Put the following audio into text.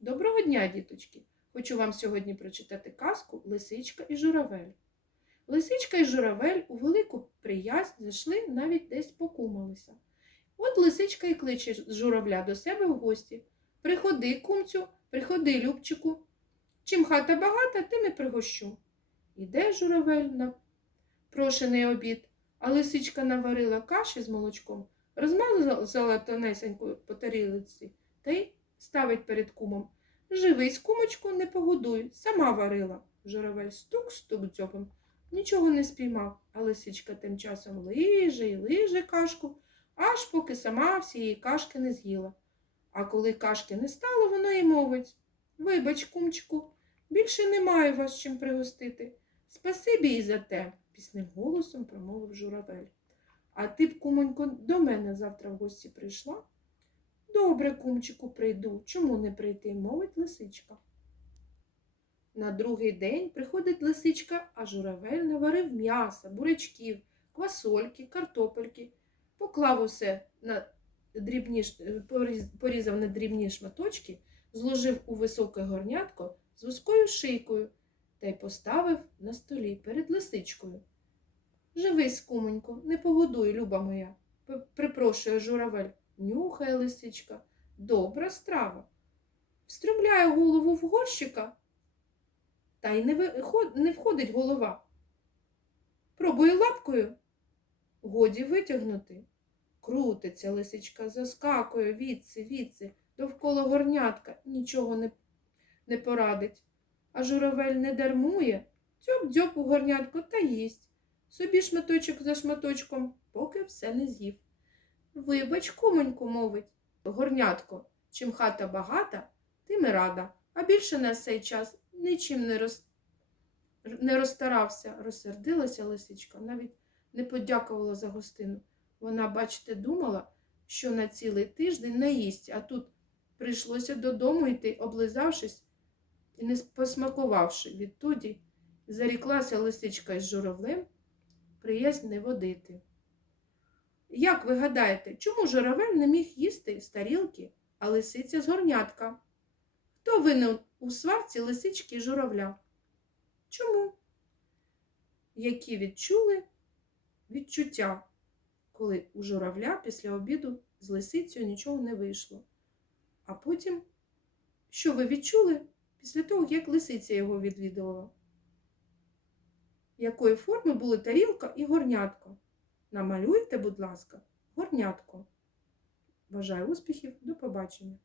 Доброго дня, діточки! Хочу вам сьогодні прочитати казку Лисичка і журавель. Лисичка і журавель у велику приязнь зайшли, навіть десь покумалися. От лисичка і кличе журавля до себе в гості. Приходи, кумцю, приходи, Любчику. Чим хата багата, тим і пригощу. Іде журавель на прошений обід, а лисичка наварила каші з молочком, розмазала тонесенько по тарілиці ставить перед кумом. Живись, кумочку, не погодуй, сама варила. Журавель стук-стук дзьобом. Нічого не спіймав, а лисичка тим часом лиже й лиже кашку, аж поки сама всієї кашки не з'їла. А коли кашки не стало, воно й мовить Вибач, кумчику, більше немає вас чим пригостити. Спасибі і за те, пісним голосом промовив журавель. А ти б, кумонько, до мене завтра в гості прийшла? Добре, кумчику, прийду. Чому не прийти? мовить лисичка. На другий день приходить лисичка, а журавель наварив м'яса, бурячків, квасольки, картопельки, поклав усе на дрібні, е, поріз- порізав на дрібні шматочки, зложив у високе горнятко з вузькою шийкою та й поставив на столі перед лисичкою. Живись, кумонько, не погодуй, люба моя, припрошує журавель. Нюхає лисичка. Добра страва. Вструмляє голову в горщика, та й не, входить голова. Пробує лапкою. Годі витягнути. Крутиться лисичка, заскакує відси, відси, довкола горнятка, нічого не, не порадить. А журавель не дармує, дзьоб-дзьоб у горнятко та їсть. Собі шматочок за шматочком, поки все не з'їв. Вибач, кумоньку, мовить, горнятко, чим хата багата, тим і рада, а більше на цей час нічим не, роз... не розстарався, розсердилася лисичка, навіть не подякувала за гостину. Вона, бачите, думала, що на цілий тиждень наїсть, а тут прийшлося додому йти, облизавшись і не посмакувавши. Відтоді заріклася лисичка із журавлем приязнь не водити. Як ви гадаєте, чому журавель не міг їсти з тарілки, а лисиця з горнятка? Хто винен у сварці лисички і журавля? Чому? Які відчули відчуття, коли у журавля після обіду з лисицею нічого не вийшло? А потім, що ви відчули після того, як лисиця його відвідувала? Якої форми були тарілка і горнятко? Намалюйте, будь ласка, горнятко. Бажаю успіхів, до побачення!